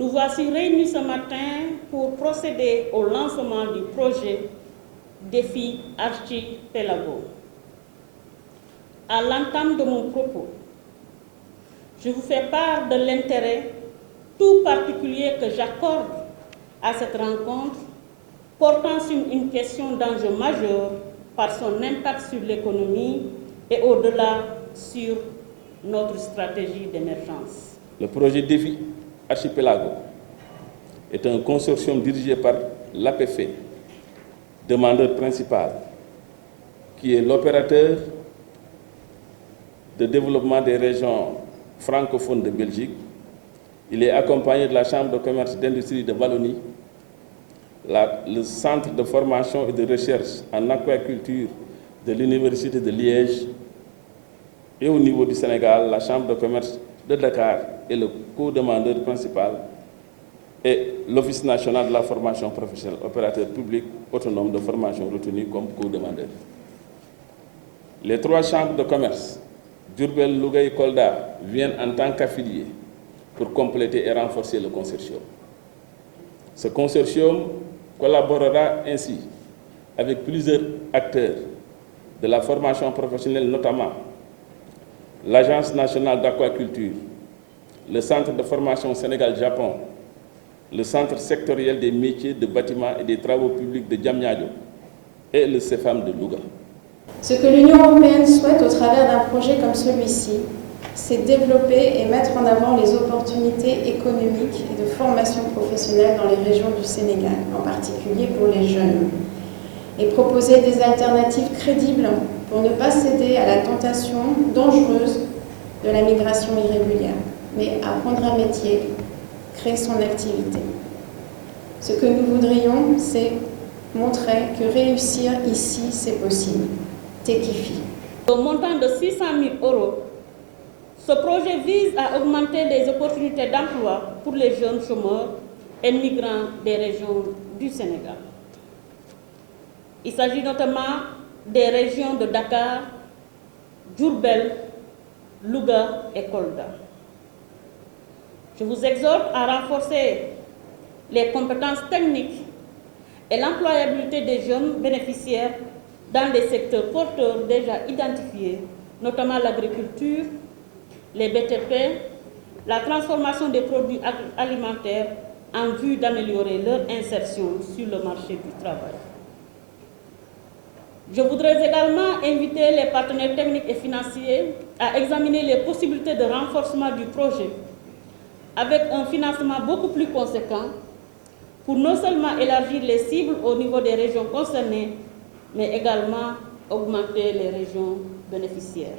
nous voici réunis ce matin pour procéder au lancement du projet Défi Archipelago. À l'entame de mon propos, je vous fais part de l'intérêt tout particulier que j'accorde à cette rencontre portant sur une question d'enjeu majeur par son impact sur l'économie et au-delà sur notre stratégie d'émergence. Le projet Défi Archipelago est un consortium dirigé par l'APF, demandeur principal, qui est l'opérateur de développement des régions francophones de Belgique. Il est accompagné de la Chambre de commerce et d'industrie de Wallonie, le Centre de formation et de recherche en aquaculture de l'Université de Liège et au niveau du Sénégal, la Chambre de commerce de Dakar est le co-demandeur principal et l'Office national de la formation professionnelle, opérateur public autonome de formation retenu comme co-demandeur. Les 3 chambres de commerce, Diourbel, Louga et Kolda, viennent en tant qu'affiliés pour compléter et renforcer le consortium. Ce consortium collaborera ainsi avec plusieurs acteurs de la formation professionnelle, notamment l'Agence nationale d'aquaculture, le Centre de formation Sénégal-Japon, le Centre sectoriel des métiers de bâtiment et des travaux publics de Diamniadio et le CEFAM de Louga. Ce que l'Union européenne souhaite au travers d'un projet comme celui-ci, c'est développer et mettre en avant les opportunités économiques et de formation professionnelle dans les régions du Sénégal, en particulier pour les jeunes, et proposer des alternatives crédibles pour ne pas céder à la tentation dangereuse de la migration irrégulière, mais apprendre un métier, créer son activité. Ce que nous voudrions, c'est montrer que réussir ici, c'est possible. Tekifi. Au montant de 600 000 €, ce projet vise à augmenter les opportunités d'emploi pour les jeunes chômeurs et migrants des régions du Sénégal. Il s'agit notamment des régions de Dakar, Diourbel, Louga et Kolda. Je vous exhorte à renforcer les compétences techniques et l'employabilité des jeunes bénéficiaires dans des secteurs porteurs déjà identifiés, notamment l'agriculture, les BTP, la transformation des produits alimentaires en vue d'améliorer leur insertion sur le marché du travail. Je voudrais également inviter les partenaires techniques et financiers à examiner les possibilités de renforcement du projet avec un financement beaucoup plus conséquent pour non seulement élargir les cibles au niveau des régions concernées, mais également augmenter les régions bénéficiaires.